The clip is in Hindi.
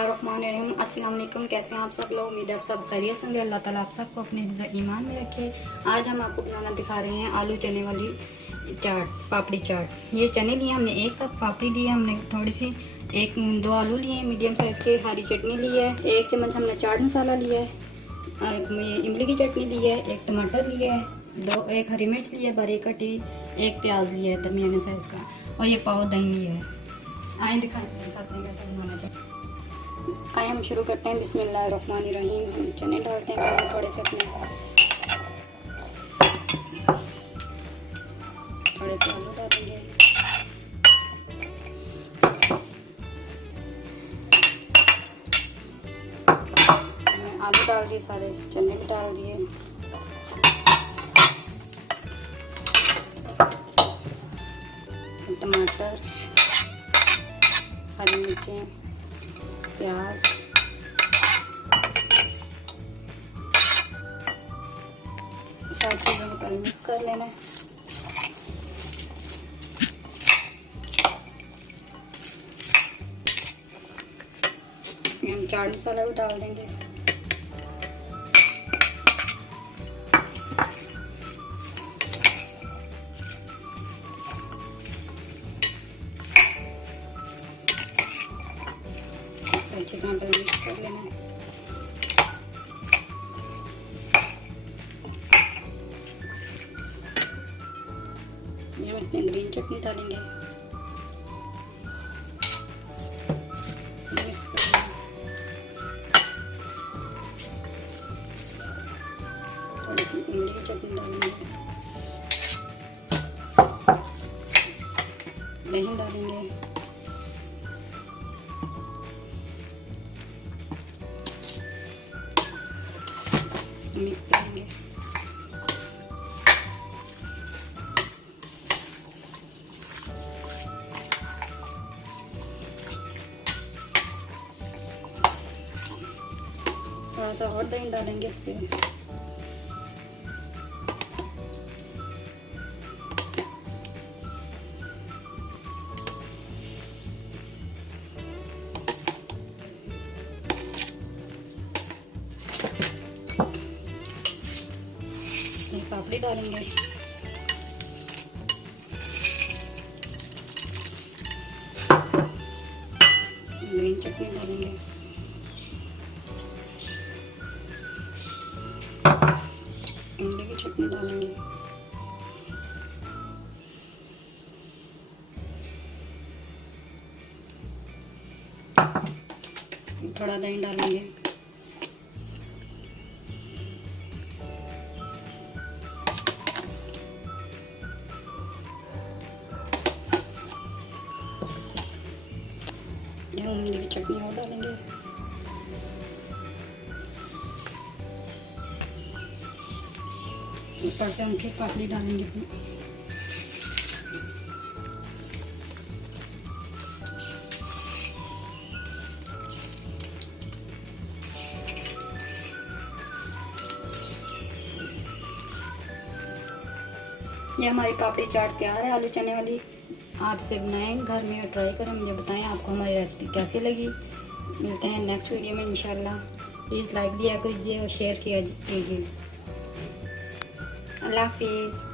बिस्मिल्लाहिर्रहमानिर्रहीम। अस्सलाम वालेकुम। कैसे हैं आप सब लोग? उम्मीद है आप सब खैरियत से होंगे। अल्लाह ताला आप सबको अपने हिफ्ज़ ईमान में रखे। आज हम आपको बनाना दिखा रहे हैं आलू चने वाली चाट, पापड़ी चाट। ये चने लिए हमने, 1 कप पापड़ी ली है हमने थोड़ी सी, 2 आलू लिए मीडियम साइज़ के, हरी चटनी ली है, 1 चम्मच हमने चाट मसाला लिया है, इमली की चटनी ली है, 1 टमाटर लिया है, 1 हरी मिर्च ली है बारीक कटी, 1 प्याज लिया है दरमियाने साइज़ का, और ये पाव दही लिया है। आए दिखाते हैं कैसे बनाना चाहिए। आए हम शुरू करते हैं। बिस्मिल्लाहिर्रहमानिर्रहीम। हम चने डालते हैं पहले थोड़े से अपने, थोड़े से आलू डालेंगे, आलू डाल दिए, सारे चने भी डाल दिए, टमाटर, हरी मिर्चें, प्याज, सारी चीज़ों को पहले मिक्स कर लेना है। हम चाट मसाला भी डाल देंगे, अच्छी तरह पहले मिक्स कर लेना है। हम इसमें ग्रीन चटनी डालेंगे, मिक्स कर लेना। थोड़ी सी इमली की चटनी डालेंगे, दही डालेंगे, मिक्स करेंगे। थोड़ा सा और दही डालेंगे इस पे, पापड़ी डालेंगे, ग्रीन चटनी डालेंगे, इमली की चटनी डालेंगे, थोड़ा दही डालेंगे, इमली की चटनी और डालेंगे, ऊपर से हम फिर पापड़ी डालेंगे। ये हमारी पापड़ी चाट तैयार है, आलू चने वाली। आप से बनाएं घर में और ट्राई करें, मुझे बताएं आपको हमारी रेसिपी कैसी लगी। मिलते हैं नेक्स्ट वीडियो में इंशाल्लाह। प्लीज़ लाइक दिया कीजिए और शेयर किया कीजिए। अल्लाह हाफिज़।